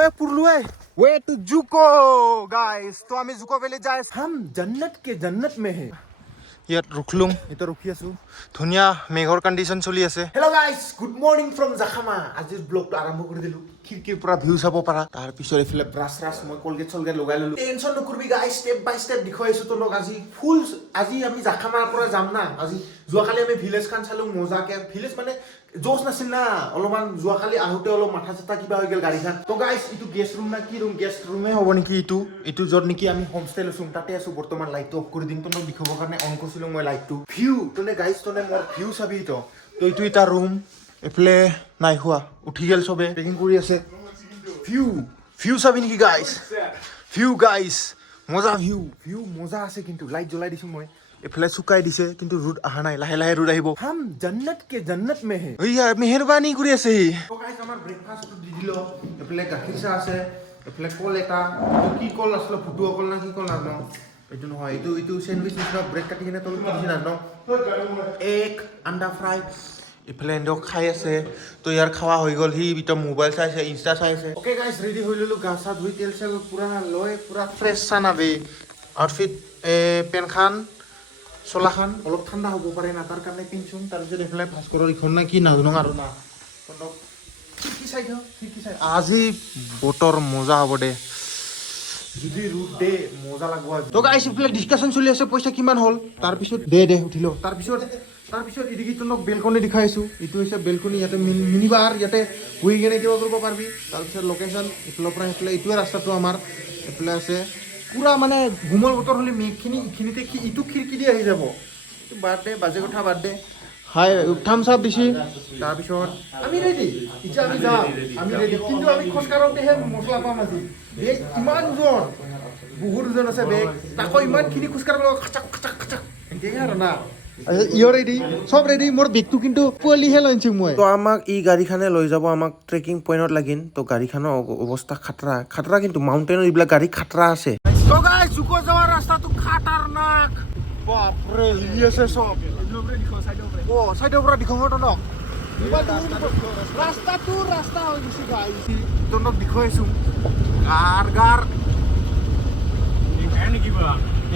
ओए पुरलुए way to Dzukou guys तो आमी जुको वेले जाए हम जन्नत के जन्नत में है ইয়াত রুখলুম এটা রখি আছো ধুনিয়া মেঘৰ কন্ডিশন চলি আছে hello guys good morning from Jakhama আজিৰ ব্লগটো আৰম্ভ কৰি দিলো খিৰকিৰ পৰা ভিউ চাব পাৰা তাৰ পিছৰ ইফালে ব্ৰাছ মই কলগেট চলগেট লগাই ললো টেনশন নকৰবি গাইস স্টেপ বাই স্টেপ দেখুৱাইছো তো লগ আজি আমি জাখামাৰ পৰা যাম না আজি যোৱাকালি আমি ভিলেজ খান চালো মজাকে ভিলেজ মানে জোশ নাছিল না অলপমান যোৱাকালি আহোতে অলপ মাথা চাতা কিবা হৈ গেল গাড়ীখন তো গাইস ইটো গেষ্ট ৰুম না কি ৰুম গেষ্ট ৰুমে হ'ব নেকি ইটো যত নেকি আমি হোমষ্টে লৈছো তাতে আছো বৰ্তমান লাইটটো অফ কৰি দিম তোমাক দেখাবৰ কাৰণে অন কৰিছিলো মই লাইটটো ভিউ তোনে গাইস তোনে মোৰ ভিউ চাবি তো ইটো এটা ৰুম এফলে নাই হোৱা উঠি গেল সবে পেকিং কৰি আছে ভিউ চাবি নেকি গাইস ভিউ মজা ভিউ মজা আছে কিন্তু লাইট জ্বলাই দিছো মই এফলে সুকাই দিছে কিন্তু রুড আহা নাই লাহে লাহে রুড আহিব हम जन्नत के जन्नत में है ওইয়া মেহেরবানি কৰি আছে তো গাইস আমাৰ ব্ৰেকফাস্ট দি দিলো এফলে গাখীৰ চাহ আছে এফলে কল এটা কি কল আসলো ফুটু কল না কি কল না এইটো নহয় এইটো স্যান্ডউইচ নিচিনা ব্রেড কাটি কিনে তলত দিছি না এক আন্ডা ফ্রাই এফলে এন্ড খাই আছে তো ইয়াৰ খাওয়া হৈ গল হি বিত মোবাইল চাইছে ইনস্টা চাইছে ওকে গাইস ৰেডি হৈ ললো গা চা ধুই তেল চেল পুৰা লয় পুৰা ফ্ৰেশ সানাবে আউটফিট পেন খান চলাখান অলপ ঠান্ডা হ'ব পাৰে না তাৰ কাৰণে পিনচুম তাৰ পিছত এফালে ভাস্কৰৰ ইখন না কি নাজানো আৰু না কি চাই আজি বতৰ মজা হ'ব দে যদি রুট দে মজা লাগব তো গাইস ইফালে ডিসকাশন চলি আছে পইচা কিমান হল তাৰ পিছত দে উঠিলো তাৰ পিছত ইদিকি তোনক বেলকনি দেখাইছো ইটো হৈছে বেলকনি ইয়াতে মিনি বাৰ ইয়াতে বহি কেনে কিবা কৰিব পাৰবি তাৰ পিছত লোকেশন ইফালৰ পৰা ইফালে ইটোৱে ৰাস্তাটো আমাৰ ইফালে আছে পুৰা মানে ঘুমল বতৰ হলি মেঘখিনি ইখিনিতে ইটো খিৰকি দি আহি যাব বাৰ্থডে বাজে কথা বাৰ্থডে হাই থামছ আপ দিছি তাৰ পিছত আমি ৰেডি ইটা আমি যাম আমি ৰেডি কিন্তু আমি খোজকাঢ়োতেহে মছলা পাম আজি বেগ কিমান ওজন বহুত ওজন আছে বেগ তাকো ইমানখিনি খোজকাঢ়িব খাচাক এনেকৈ আৰু না ইয়ৰ ৰেডি সব ৰেডি মোৰ বেগটো কিন্তু পোৱালিহে লৈছো মই তো আমাক ই গাড়ীখানে লৈ যাব আমাক ট্ৰেকিং পইণ্টত লাগিন তো গাড়ীখনৰ অৱস্থা খাতৰা কিন্তু মাউণ্টেইনৰ এইবিলাক গাড়ী খাতৰা আছে তো গাইস জুকো যাওয়ার রাস্তাটো খাতারনাক বাপ রে ইয়েছে সব ও সাইডে উপরে দেখো তো ন রাস্তা হৈ গিছি গাইস তোনক দেখুৱাইছো গাৰ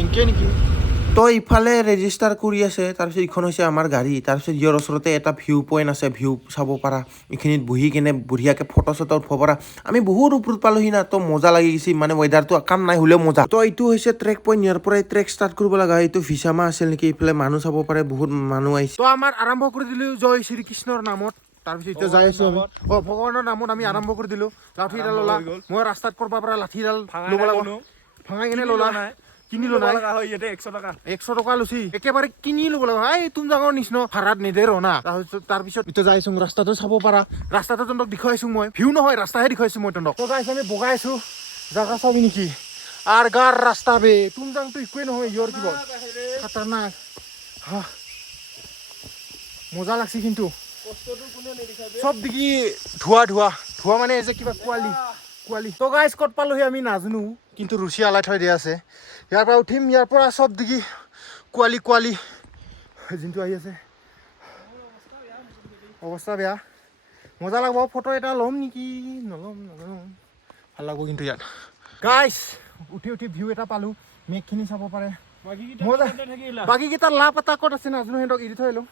এনকে নেকি তো ইফালে ৰেজিষ্টাৰ কৰি আছে তাৰপিছত ইখন হৈছে আমাৰ গাড়ী তাৰপিছত ইয়াৰ ওচৰতে এটা ভিউ পইণ্ট আছে ভিউ চাব পাৰা এইখিনিত বহি কেনে বঢ়িয়াকে ফটো চটো উঠিব পাৰা আমি বহুত ওপৰত পালোহি না তো মজা লাগি গৈছে মানে ৱেডাৰটো কাম নাই হ'লেও মজা তো এইটো হৈছে ট্ৰেক পইণ্ট ইয়াৰ পৰাই ট্ৰেক ষ্টাৰ্ট কৰিব লগা এইটো ভিছামা আছিল নেকি ইফালে মানুহ চাব পাৰে বহুত মানুহ আহিছে তো আমাৰ আৰম্ভ কৰি দিলো জয় শ্ৰীকৃষ্ণৰ নামত তাৰপিছত এতিয়া যাই আছো আমি ভগৱানৰ নামত আমি আৰম্ভ কৰি দিলো লাঠিডাল ললা মই ৰাস্তাত কৰবা পৰা লাঠিডাল ল'ব লাগলো ভাঙাই কেনে ললা কিনি লো নাই ইয়াতে 100 টকা লুচি একেবাৰে কিনি ল'ব লাগে হাই তুমি জাগৰ নিচিনা ভাড়াত নেদে ৰ না তাৰপিছত এতিয়া যাইছো ৰাস্তাটো চাব পাৰা ৰাস্তাটো তন্দক দেখুৱাইছো মই ভিউ নহয় ৰাস্তাহে দেখুৱাইছো মই তন্দক তো গাইছ আমি বগাইছো জাগা চাবি নেকি আৰ গাৰ ৰাস্তা বে তুমি জাংটো একোৱে নহয় ইয়ৰ কিবা খাতাৰনাক মজা লাগছে কিন্তু সব দিকে ধোৱা মানে যে কিবা কোৱালি তো গাইছ কত পালোহি আমি নাজানো কিন্তু ৰুচি আলাই থৈ দিয়া আছে ইয়াৰ পৰা উঠিম ইয়াৰ পৰা সব দিকে কোৱালি যোনটো আহি আছে অৱস্থা বেয়া মজা লাগব ফটো এটা ল'ম নেকি নল'ম ভাল লাগব কিন্তু ইয়াত গাইছ উঠি ভিউ এটা পালো মেঘখিনি চাব পাৰে বাকীকেইটা লাপাতা ক'ত আছে নাজানো সিহঁতক এৰি থৈ আহিলোঁ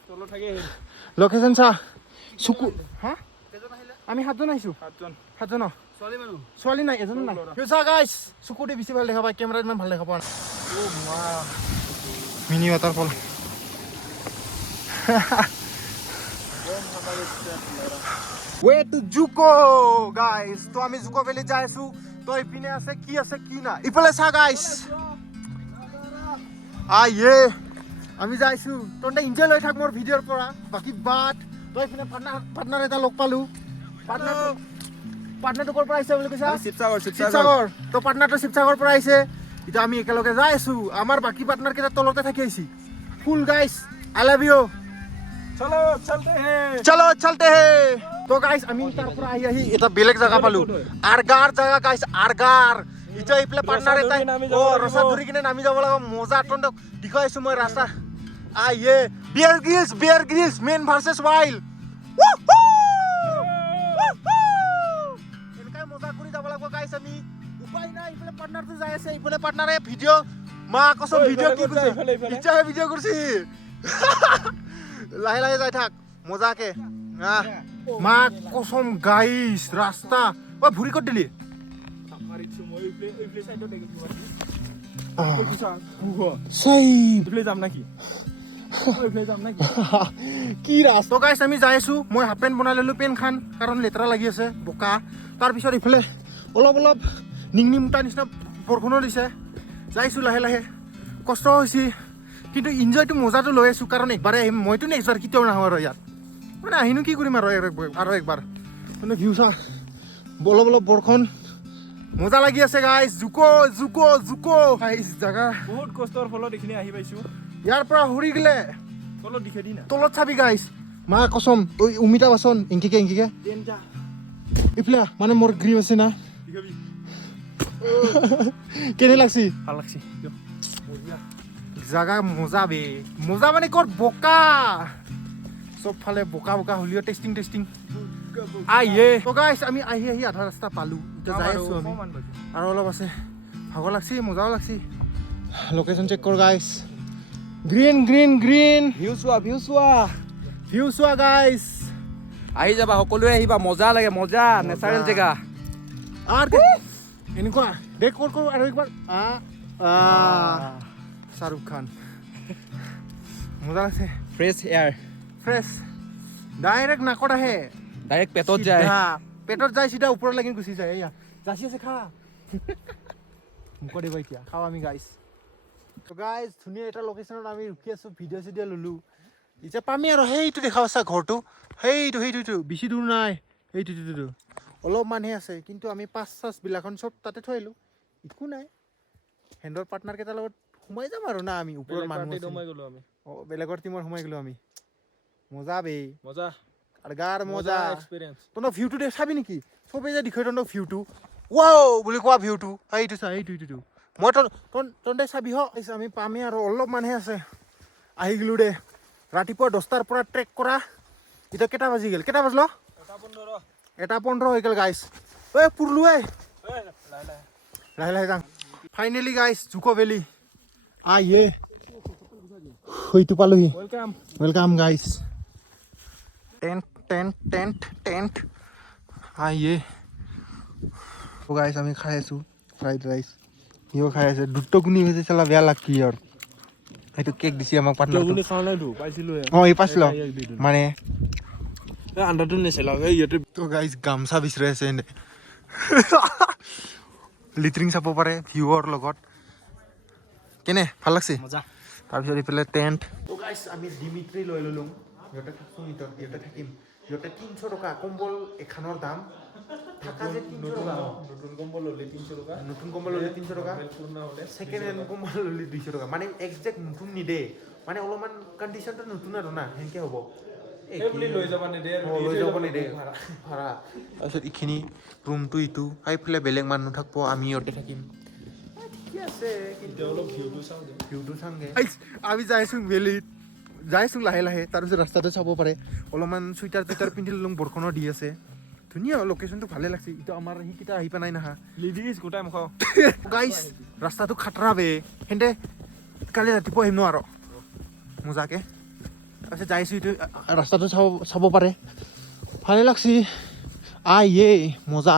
লোকেশ্যন চা চুকু হা আমি 7জন আহিছোঁ 7জন ছোৱালী নাই এজন নাই চা গাইছ চকুতে বেছি ভাল দেখা পায় কেমেৰাত ইমান ভাল দেখা পোৱা নাই মিনি ৱাটাৰফল ৱে টু জুকো গাইছ তো আমি জুকো ভেলি যাই আছো তো ইপিনে আছে কি না ইফালে চা গাইছ আমি যাইছো তহঁতে এনজয় লৈ থাক মোৰ ভিডিঅ'ৰ পৰা বাকী বাট তো ইপিনে পাৰ্টনাৰ এটা লগ পালো পাৰ্টনাৰটো ক'ৰ পৰা আহিছে বুলি কৈছা শিৱসাগৰ তো পাৰ্টনাৰটো শিৱসাগৰ পৰা আহিছে এতিয়া আমি একেলগে যাই আছো আমাৰ বাকী পাৰ্টনাৰ কেইটা তলতে থাকি আহিছে ফুল গাইছ আই লাভ ইউ চলো চলতে হে তো গাইছ আমি তাৰ পৰা আহি এটা বেলেগ জায়গা পালো আৰগাৰ জায়গা গাইছ আৰগাৰ ইটা ইফালে পাৰ্টনাৰ এটা ৰসা ধৰি কিনে নামি যাব লাগিব মজা তহঁতক দেখুৱাইছো মই ৰাস্তা বিয়াৰ গ্ৰিলছ মেন ভাৰ্চেছ ৱাইল্ড কৰি যাব লাগিব গাইছ আমি উপায় নাই ইফালে পাৰ্টনাৰটো যাই আছে ইফালে পাৰ্টনাৰে ভিডিঅ' মা কসম ভিডিঅ' কি কৰিছে ইচ্ছাহে ভিডিঅ' কৰিছে লাহে লাহে যাই থাক মজাকে মা কসম গাইছ ৰাস্তা ঐ ভুৰি ক'ত দিলি কি ৰাস্তা গাইছ আমি যাই আছো মই হাফ পেণ্ট বনাই ললো পেণ্ট খান কাৰণ লেতেৰা লাগি আছে বোকা তাৰপিছত ইফালে অলপ অলপ নিংনি মুটা নিচিনা বৰষুণো দিছে যাইছো লাহে লাহে কষ্ট হৈছে কিন্তু ইনজয়টো মজাটো লৈ আছো কাৰণ একবাৰে আহিম মইতো নেক্সট বাৰ কেতিয়াও নাহোঁ আৰু ইয়াত মানে আহিনো কি কৰিম আৰু একবাৰ মানে ভিউ চা অলপ অলপ বৰষুণ মজা লাগি আছে গাইছ জুকো গাইছ জাগা বহুত কষ্টৰ ফলত এইখিনি আহি পাইছো ইয়াৰ পৰা হুৰি গলে তলত দিখে দি না তলত চাবি গাইছ মা কসম ঐ উমিতা বাচন ইংকিকে ইফালে মানে মোৰ গ্ৰীপ আছে না কেনে লাগছি ভাল লাগছি জাগা মজা বে মজা মানে ক'ত বোকা চব ফালে বোকা হলিও টেষ্টিং আইয়ে তো গাইছ আমি আহি আধা ৰাস্তা পালো এতিয়া যাই আছো আমি আৰু অলপ আছে ভাগৰ লাগছি মজাও লাগছি লোকেশ্যন চেক কৰ গাইছ গ্ৰীন ভিউ চোৱা গাইছ আহি যাবা সকলোৱে আহিবা মজা লাগে মজা নেচাৰেল জেগা আৰু এনেকুৱা দেখ কৰ আৰু একবাৰ শাহৰুখ খান মজা লাগছে ফ্ৰেছ এয়াৰ ফ্ৰেছ ডাইৰেক্ট নাকত আহে ডাইৰেক্ট পেটত যায় পেটত যায় চিধা ওপৰত লাগি গুচি যায় এয়া যাচি আছে খা মুখ দিব এতিয়া খাওঁ আমি গাইছ ধুনীয়া এটা লোকেশ্যনত আমি ৰখি আছো ভিডিঅ' চিডিঅ' ললো এতিয়া পামি আৰু সেইটো দেখা পাইছা ঘৰটো সেইটো বেছি দূৰ নাই সেইটো অলপমানহে আছে কিন্তু আমি পাঁচ বিলাখন চব তাতে থৈ আহিলোঁ একো নাই হেণ্ডৰ পাৰ্টনাৰ কেইটাৰ লগত সোমাই যাম আৰু না আমি ওপৰৰ মানুহ বেলেগৰ টিমত সোমাই গ'লো আমি মজা বে মজা আৰু গাৰ মজা এক্সপিৰিয়েঞ্চ তহঁতৰ ভিউটো চাবি নেকি চবেই যে দেখুৱাই তহঁতৰ ভিউটো ৱাও বুলি কোৱা ভিউটো সেইটো চা এইটো মই তহঁতে চাবি আমি পামেই আৰু অলপমানহে আছে আহি গ'লো দে ৰাতিপুৱা 10টাৰ পৰা ট্ৰেক কৰা এতিয়া কেইটা বাজি গ'ল কেইটা বাজল 1:15 হৈ গ'ল গাইছ ঐ পুৰলো লাহে যাওঁ ফাইনেলি গাইছ জুকো ভেলি আইয়ে হয়তো পালোহি ৱেলকাম গাইছ টেণ্ট আইয়ে গাইছ আমি খাই আছো ফ্ৰাইড ৰাইচ সিও খাই আছে দুটো গুণি হৈছে চালা বেয়া লাগছি আৰু সেইটো কেক দিছে আমাক পাৰ্টনাৰটো এই পাইছিলো মানে আন্দাটো নেচেলা ইয়াতে তো গাইছ গামচা বিচাৰি আছে এনে লিট্ৰিং চাব পাৰে ভিউৰ লগত কেনে ভাল লাগছে তাৰপিছত ইফালে টেণ্ট তো গাইছ আমি ডিমিট্ৰি লৈ ল'লোঁ সিহঁতে থাকোঁ সিহঁতে থাকিম সিহঁতে 300 টকা কম্বল এখনৰ দাম থাকা যে 300 টকা নতুন কম্বল ল'লে 300 টকা ছেকেণ্ড হেণ্ড কম্বল ল'লে 200 টকা মানে একজেক্ট নতুন নিদে মানে অলপমান কণ্ডিশ্যনটো নতুন আৰু না সেনেকৈ হ'ব লৈ যাব নিদে ভাড়া তাৰপিছত এইখিনি ৰুমটো ইটো সেইফালে বেলেগ মানুহ থাকিব আমি ইয়াতে থাকিম ঠিকে আছে কিন্তু অলপ ভিউটো চাওঁগে আমি যাইছোঁ বেলিত যাইছোঁ লাহে তাৰপিছত ৰাস্তাটো চাব পাৰে অলপমান চুইটাৰ পিন্ধি ল'লোঁ বৰষুণো দি আছে ধুনীয়া লোকেশ্যনটো ভালে লাগছে এতিয়া আমাৰ সেইকেইটা আহি পেলাই নাহা লিডিজ গোটাই মুখ গাইছ ৰাস্তাটো খাতৰা বে সেন্তে কালি ৰাতিপুৱা আহিম ন আৰু মজাকে তাৰপিছত যাইছোঁ এইটো ৰাস্তাটো চাব পাৰে ভালে লাগছি আইয়ে মজা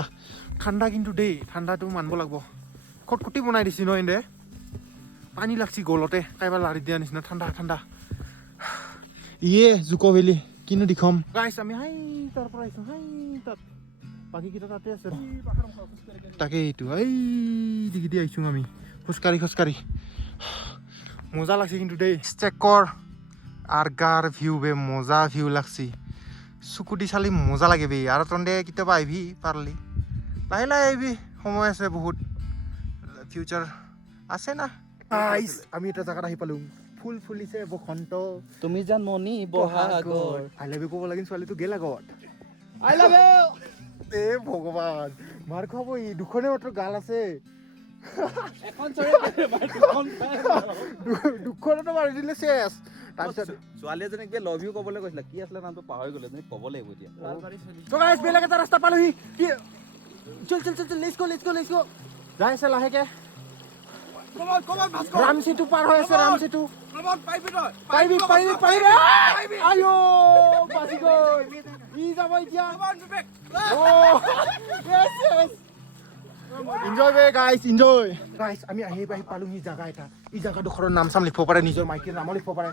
ঠাণ্ডা কিন্তু দেই ঠাণ্ডাটো মানিব লাগিব খটখটি বনাই দিছি ন এনে পানী লাগছি গলতে কাইবাৰ লাৰি দিয়া নিচিনা ঠাণ্ডা ইয়ে জুকো ভেলি কিনো দেখাম গাইছ আমি তাৰ পৰা আহিছোঁ তাত বাকীকেইটা তাতে আছে তাকে এইটো দি আহিছোঁ আমি খোজকাঢ়ি মজা লাগছে কিন্তু দেই চেকৰ আর গার ভিউ বে মজা ভিউ লাগছি চুকুটি চালি মজা লাগে বে আর তন্দে কেতিয়াবা আহিবি পারলি লাহে আহিবি সময় আছে বহুত ফিউচার আছে না আমি এটা জায়গাত আহি পালো ফুল ফুলিছে বসন্ত তুমি জান মনি বহাগৰ আই লাভ ইউ ক'ব লাগিল ছোৱালীটো গেল আগত আই লাভ ইউ এ ভগৱান মাৰ খাব ই দুখনে মাত্ৰ গাল আছে এখন দুখনতো মাৰি দিলে চেছ তাৰপিছত ছোৱালী এজনীক যে লভ ইউ ক'বলৈ কৈছিলা কি আছিলে নামটো পাহৰি গ'লে তুমি ক'ব লাগিব এতিয়া তো গাইছ বেলেগ এটা ৰাস্তা পালোহি কি চল লেটস গো যাই আছে লাহেকে কমন ভাস্কৰ ৰামসেতু পাৰ হৈ আছে ৰামসেতু কমন পাৰিবি তই পাৰিবি আয়ো বাজি গ'ল ই যাব এতিয়া কমন বিবেক ও yes এনজয় গাইস আমি আহি পালো ই জাগা এটা ই জাগাডোখৰৰ নাম চাম লিখিব পাৰে নিজৰ মাইকীৰ নাম লিখিব পাৰে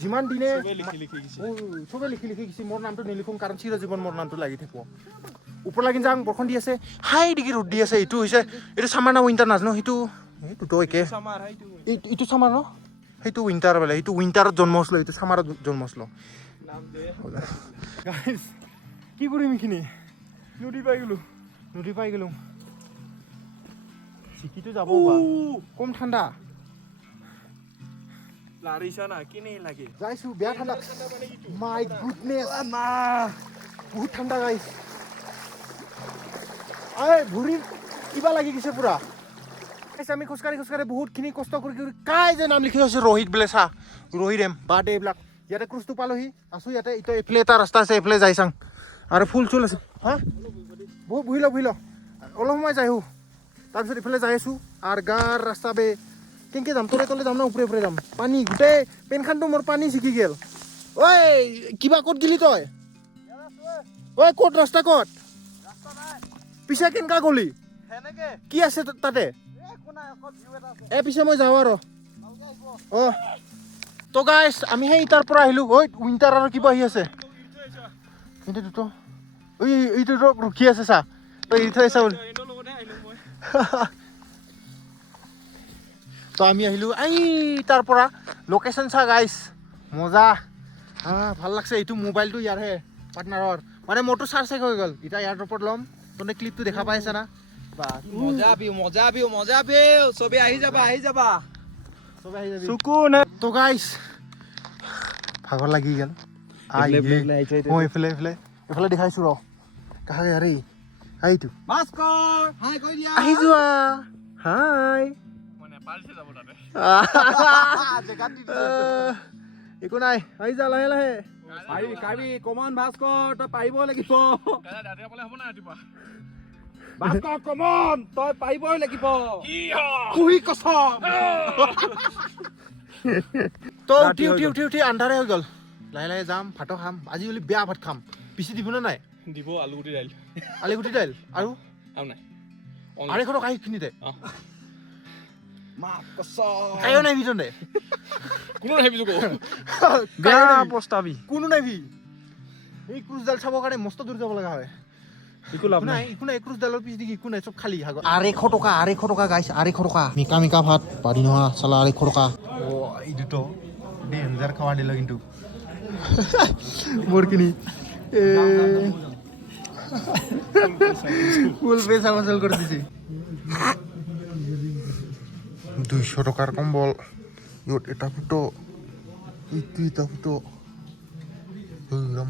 যিমান দিনে চবে লিখি গেছি মোৰ নামটো নিলিখোঁ কাৰণ চিৰ জীৱন মোৰ নামটো লাগি থাকিব ওপৰ লাগি যাওঁ বৰষুণ দি আছে হাই ডিগ্ৰী ৰ'দ দি আছে এইটো চামাৰ না উইণ্টাৰ নাজানো সেইটোতো একে এইটো চামাৰ ন সেইটো উইণ্টাৰ বোলে সেইটো উইণ্টাৰত জন্ম হৈছিলোঁ এইটো চামাৰত জন্ম হৈছিলোঁ গাইজ কি কৰিম এইখিনি নদী পাই গ'লোঁ চিকিটো যাব কম ঠাণ্ডা লাৰিছা না কিনে লাগে যাইছো বেয়া ঠাণ্ডা মাই গুডনেছ বহুত ঠাণ্ডা গাইজ ভৰি কিবা লাগি গৈছে পুৰা আমি খোজকাঢ়ি বহুতখিনি কষ্ট কৰি কাই যে নাম লিখি আছে ৰোহিত বোলে চা ৰোহিত বাৰ্থডে এইবিলাক ইয়াতে ক্ৰুজটো পালোহি আছো ইয়াতে এতিয়া এইফালে এটা ৰাস্তা আছে এইফালে যাই চাং আৰু ফুল চুল আছে হা বহুত বহি ল অলপ সময় যাই তাৰপিছত এইফালে যাই আছো আৰু গাৰ ৰাস্তা বে কেনেকৈ যাম তলে যাম না ওপৰে যাম পানী গোটেই পেনখানটো মোৰ পানী ছিগি গ'ল ঐ কিবা ক'ত গিলি তই ঐ ক'ত ৰাস্তা ক'ত পিছে কেনেকা গলি কি আছে তাতে পিছে মই যাওঁ আৰু তো গাইছ আমি সেই তাৰ পৰা আহিলোঁ উইণ্টাৰ আৰু কিবা আহি আছে এইটো ৰখি আছে চা তই এৰি থৈ আছা বুলি তো আমি আহিলোঁ তাৰ পৰা লোকেশ্যন চা গাইছ মজা ভাল লাগছে এইটো মোবাইলটো ইয়াৰহে পাৰ্টনাৰৰ মানে মোৰটো চাৰ্জ শেষ হৈ গ'ল এতিয়া ইয়াৰ ওপৰত ল'ম তহঁতে ক্লিপটো দেখা পাই আছা না মজা ভিউ চবে আহি যাবা চুকু নে তো গাইছ ভাগৰ লাগি গ'ল এইফালে দেখাইছো ৰ কাহাকে আৰে এইটো ভাস্কৰ হাই কৈ দিয়া আহি যোৱা হাই একো নাই আহি যা লাহে পাৰিবি কমন ভাস্কৰ তই পাৰিব লাগিব ভাস্কৰ কমন তই পাৰিবই লাগিব কুহি কসম তো উঠি আন্ধাৰে হৈ গ'ল লাহে যাম ভাতো খাম আজি বুলি বেয়া ভাত খাম পিছি দিব না নাই দিব আলুগুটি দাইল আৰু নাই 250 টকা এইখিনিতে মা কসম কায়ো নাই ভিতৰতে কোনো নাই বিজুকো বেয়া প্ৰস্তাৱি কোনো নাই এই ক্ৰুজডাল চাবৰ কাৰণে মস্ত দূৰ যাব লগা হয় একো নাই ক্ৰুজডালৰ পিছ দি একো নাই চব খালী 250 টকা গাইছ 250 টকা মিকা ভাত পাৰি নহয় চালা 250 টকা এইটো ডেঞ্জাৰ খাৱা দিল কিন্তু মোৰখিনি ফুল পইচা বসুল করে দিছি 200 টাকার কম্বল এটা ফুটো এটা ফুটো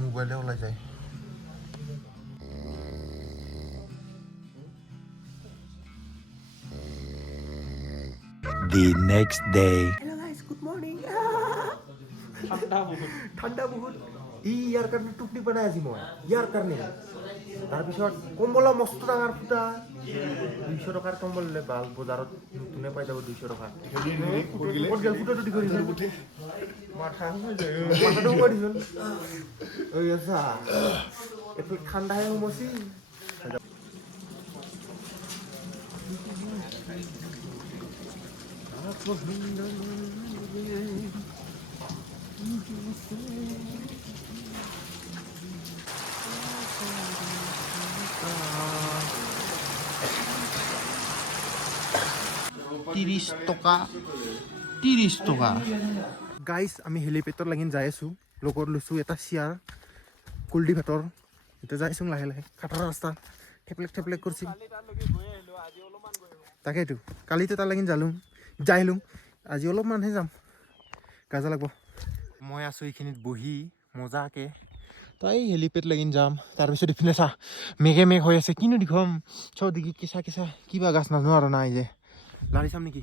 মোবাইলে ওলাই যায় The next day. Hello guys, good morning. ঠাণ্ডা বহুত ইয়াৰ কাৰণে টুপনি বনাই আজি মই ইয়াৰ কাৰণে তাৰপিছত কম্বলা মস্ত ডাঙৰ ফুটা 200 টকাৰ কম্বল ল'লে ভাল বজাৰত নতুনে পাই যাব 200 টকা ক'ত গেল ফুটাটো দি কৰি মাথাটো কৰিছিল ঐ আছা এইটো ঠাণ্ডাহে সোমাইছি ত্ৰিশ টকা গাইজ আমি হেলিপেটৰ লাগিন যাই আছো লগত লৈছোঁ এটা চেয়াৰ কুলডি ভাতৰ এতিয়া যাইছোঁ লাহে লাহে খাটাৰ ৰাস্তা ঠেপলেক কৰিছিল তাকেইতো কালিতো তাৰ লাগিন যাই আহিলোঁ আজি অলপমানহে যাম গাজা লাগব মই আছোঁ এইখিনিত বহি মজাকে তাই হেলিপেড লাগিন যাম তাৰপিছত ইফালে চা মেঘ হৈ আছে কিনো দেখাম চাও দেখি কেঁচা কিবা গাছ নাজানো আৰু নাই যে লাৰি চাম নেকি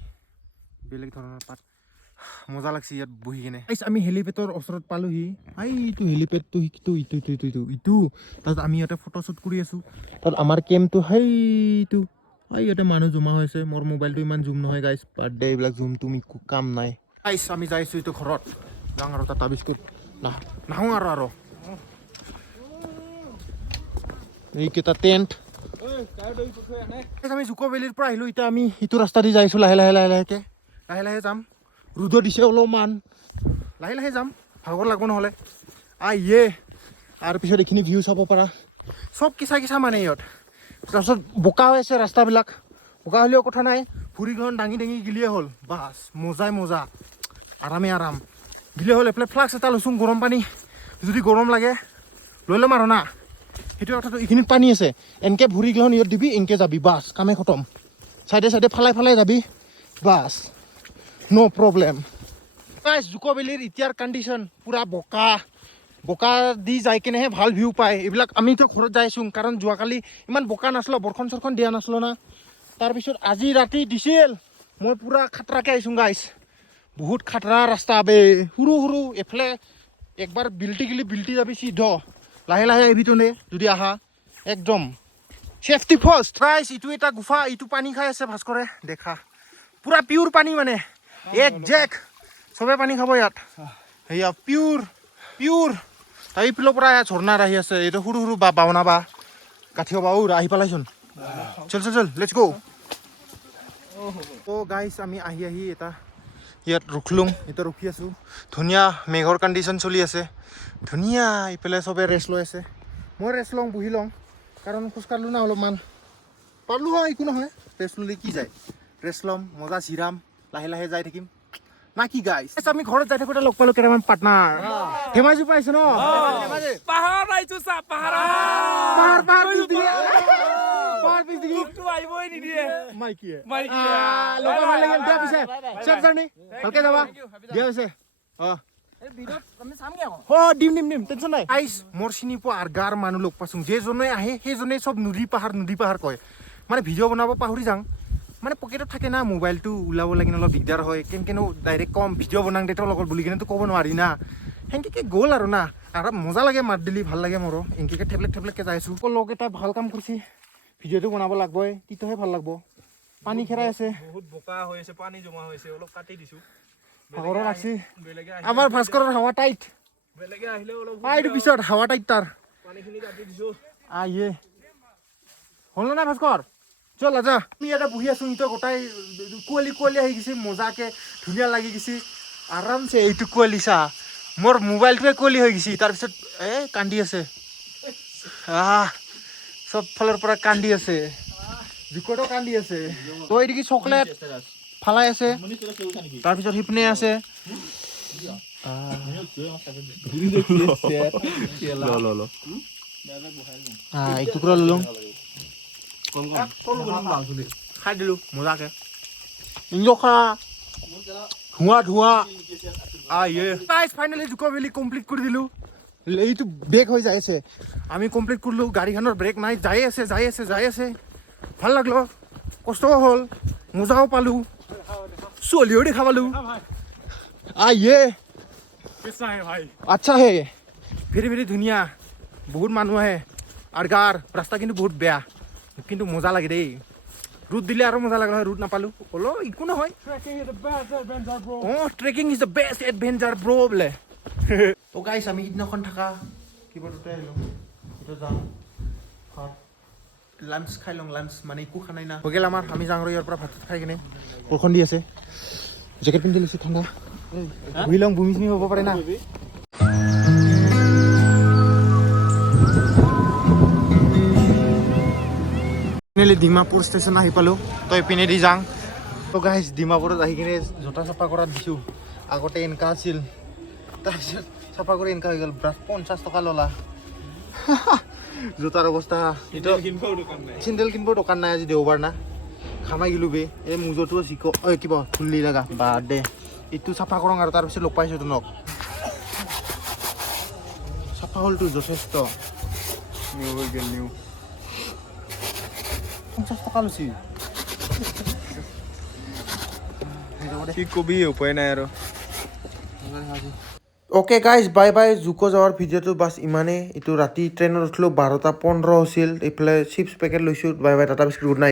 বেলেগ ধৰণৰ পাত মজা লাগছে ইয়াত বহি কিনে আমি হেলিপেডৰ ওচৰত পালোহি এইটো হেলিপেডটো ইটো তাত আমি ইয়াতে ফটোশ্বুট কৰি আছো তাত আমাৰ কেমটো সেইটো ইয়াতে মানুহ জমা হৈছে মোৰ মোবাইলটো ইমান জুম নহয় গাইছ বাৰ্থডে এইবিলাক জুম তুমি কাম নাই গাইছ আমি যাইছো এইটো ঘৰত যাওঁ আৰু টাটা বিস্কুট নাহো আৰু এইকেইটা টেণ্ট আমি জুকো ভেলীৰ পৰা আহিলো এতিয়া আমি ইটো ৰাস্তা দি যাইছো লাহে লাহে যাম ৰ'দ দিছে অলপমান লাহে যাম ভাগৰ লাগব নহ'লে আৰু পিছত এইখিনি ভিউ চাব পাৰা চব কিচা মানে ইয়াত তাৰপিছত বোকা হৈ আছে ৰাস্তাবিলাক বোকা হ'লেও কথা নাই ভৰিখন দাঙি গিলিয়ে হ'ল বাছ মজা আৰাম গিলে হ'ল এফালে ফ্লাক্স এটা লৈছোঁ গৰম পানী যদি গৰম লাগে লৈ ল'ম আৰু না সেইটো কথাটো এইখিনিত পানী আছে এনেকৈ ভৰিগিলাখন ইয়াত দিবি এনেকৈ যাবি বাছ কামে খতম চাইডে ফালাই যাবি বাছ নো প্ৰব্লেম গাইছ জুকো ভেলীৰ এতিয়াৰ কণ্ডিশ্যন পূৰা বোকা দি যাই কিনেহে ভাল ভিউ পায় এইবিলাক আমিতো ঘৰত যাই আছোঁ কাৰণ যোৱাকালি ইমান বোকা নাছিলোঁ বৰষুণ চৰষণ দিয়া নাছিলোঁ না তাৰপিছত আজি ৰাতি দিছিল মই পূৰা খাতৰাকৈ আহিছোঁ গাইছ বহুত খাতৰা ৰাস্তা বে সৰু এফালে একবাৰ বিল্টি যাবি চিধ লাহে আহিবি তোনে যদি আহা একদম চেফটি ফাৰ্ষ্ট গাইছ ইটো এটা গুফা ইটো পানী খাই আছে ভাস্কৰে দেখা পূৰা পিয়ৰ পানী মানে একজেক্ট চবে পানী খাব ইয়াত সেয়া পিয়ৰ তাৰ এইফালৰ পৰা ঝৰ্ণাৰ আহি আছে এইটো সৰু বাওনা বা কাঠি বা আহি পেলাইচোন চল লেটছ গো গাইছ আমি আহি এটা ইয়াত এতিয়া ৰখি আছোঁ ধুনীয়া মেঘৰ কণ্ডিশ্যন চলি আছে ধুনীয়া ইফালে চবে ৰেষ্ট লৈ আছে মই ৰেষ্ট লওঁ বহি লওঁ কাৰণ খোজকাঢ়িলোঁ না অলপমান পাৰলোঁ হয় একো নহয় ৰেষ্ট ল'লে কি যায় ৰেষ্ট ল'ম মজা জিৰাম লাহে যাই থাকিম না কি গাইছ আমি ঘৰত যাই থাকোঁতে লগ পালোঁ কেইটামান পাৰ্টনাৰ ধেমাজি পাইছোঁ ন পাহাৰ আহিছো চা পাহাৰ আহিবই নিদিয়ে মাইকীয়ে লগৰ ভাল লাগিল দিয়া পিছে চেফ জাৰ্ণি ভালকে যাবা দিয়া পিছে দিম টেনশ্যন নাই আইচ মোৰ চিনি পোৱা আৰ্গাৰ মানুহ লগ পাইছোঁ যেজনে আহে সেইজনে চব নদী পাহাৰ কয় মানে ভিডিঅ' বনাব পাহৰি যাওঁ মানে পকেটত থাকে না মোবাইলটো ওলাব লাগিলে অলপ দিগদাৰ হয় কেনেকেনো ডাইৰেক্ট কম ভিডিঅ' বনাং দেউতাৰ লগত বুলি কিনেতো ক'ব নোৱাৰি না সেনেকৈ গ'ল আৰু না আৰু মজা লাগে মাত দিলি ভাল লাগে মোৰো এনেকৈ টেবলেটকৈ যাই আছোঁ লগ এটা ভাল কাম কৰিছে ভিডিঅ'টো বনাব লাগবই তেতিয়াহে ভাল লাগব পানী খেৰাই আছে বহুত বোকা হৈ আছে পানী জমা হৈছে অলপ কাটি দিছো ভাগৰৰ লাগছি আমাৰ ভাস্কৰৰ হাৱা টাইট বেলেগে আহিলে অলপ এইটো পিছত হাৱা টাইট তাৰ পানীখিনি কাটি দিছো হ'ল না ভাস্কৰ চল আজা আমি ইয়াতে বহি আছোঁ ইটো গোটাই কুঁৱলী আহি গৈছে মজাকে ধুনীয়া লাগি গৈছে আৰামছে এইটো কুঁৱলী চা মোৰ মোবাইলটোৱে কুঁৱলী হৈ গৈছে তাৰপিছত কান্দি আছে চব ফালৰ পৰা কান্দি আছে জুকোটো কান্দি আছে তই দেখি চকলেট ফালাই আছে তাৰপিছত সিপিনে আছে এইটুকুৰা ল'লোঁ খাই দিলোঁ মজাকে ধোঁৱা ফাইনেলি জুকো ভেলী কমপ্লিট কৰি দিলোঁ এইটো ব্ৰেক হৈ যাই আছে আমি কমপ্লিট কৰিলোঁ গাড়ীখনৰ ব্ৰেক নাই যাই আছে ভাল লাগলো কষ্টও হ'ল মজাও পালোঁ চলিও দেখা পালোঁ আচ্ছা হে ফেৰি ধুনীয়া বহুত মানুহ আহে আৰ্গাৰ ৰাস্তা কিন্তু বহুত বেয়া কিন্তু মজা লাগে দেই ৰুট দিলে আৰু মজা লাগে ৰুট নাপালোঁ হ'লেও একো নহয় trekking is the best adventure bro বোলে গাইছ আমি সিদিনাখন থকা কিবাটোতে আহিলোঁ এতিয়া যাওঁ লাঞ্চ খাই লওঁ লাঞ্চ মানে একো খোৱা নাই না হৈ গ'ল আমাৰ আমি যাওঁ আৰু ইয়াৰ পৰা ভাত খাই কিনে বৰষুণ দি আছে জেকেট পিন্ধি লৈছোঁ ঠাণ্ডা বহি লওঁ বমি চমি হ'ব পাৰে না ডিমাপুৰ ষ্টেচন আহি পালোঁ তই ইপিনে দি যাওঁ গাইছ ডিমাপুৰত আহি কিনে জোতা চাফা কৰাত দিছোঁ আগতে এনেকুৱা আছিল তাৰপিছত চাফা কৰি এনেকুৱা হৈ গ'ল 50 টকা ল'লা জোতাৰ অৱস্থা চেণ্ডেল কিনিব দোকান নাই আজি দেওবাৰ না খামাই গ'লোঁ বে এই মোজোটো কিবা খুলি লগা বা দে এইটো চাফা কৰোঁ আৰু তাৰপিছত লগ পাইছোঁ তোমাক চাফা হ'লতো যথেষ্ট নিউ হৈ গ'ল 50 টকা লৈছি কি কবি উপায় নাই আৰু অ'কে গাইজ বাই বাই জুকো যাৱাৰ ভিডিঅ'টো বাছ ইমানেই এইটো ৰাতি ট্ৰেইনত উঠিলোঁ 12:15 হৈছিল এইফালে চিপছ পেকেট লৈছোঁ bye bye Tata biscuit good night